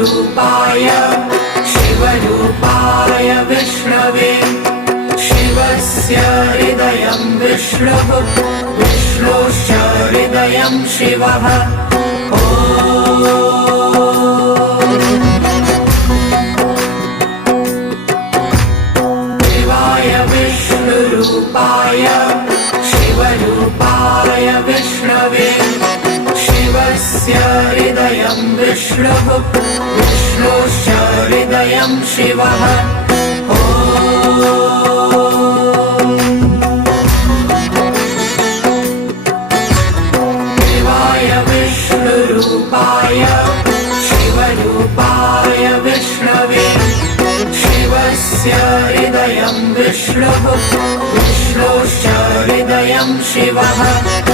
विष्णुरूपाय शिवरूपाय विष्णवे शिवस्य हृदयं विष्णुः विष्णोश्च हृदयं शिवः शिवाय विष्णुरूपाय शिवरूपाय विष्णवे शिवस्य हृदयं विष्णुः विष्णोश्च हृदयं शिवः शिवाय विष्णुरूपाय शिवरूपाय विष्णवे शिवस्य हृदयं विष्णुः विष्णोश्च हृदयं शिवः